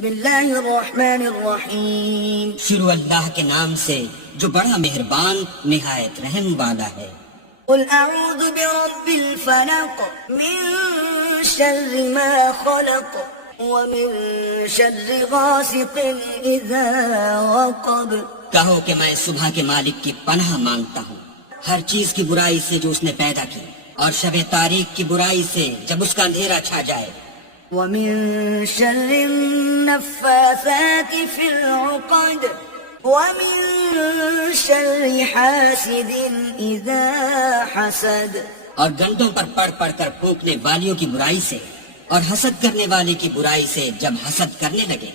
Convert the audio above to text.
بسم اللہ الرحمن الرحیم، شروع اللہ کے نام سے جو بڑا مہربان نہایت رحم والا ہے۔ قل اعوذ برب الفلق من شر ما خلق ومن شر غاسق اذا وقب۔ کہو کہ میں صبح کے مالک کی پناہ مانگتا ہوں ہر چیز کی برائی سے جو اس نے پیدا کی، اور شب تاریک کی برائی سے جب اس کا اندھیرا چھا جائے، ومن شر النفاثات في العقد ومن شر حاسد اذا حسد۔ اور گنڈوں پر پڑھ پڑھ کر پھونکنے والیوں کی برائی سے، اور حسد کرنے والے کی برائی سے جب حسد کرنے لگے۔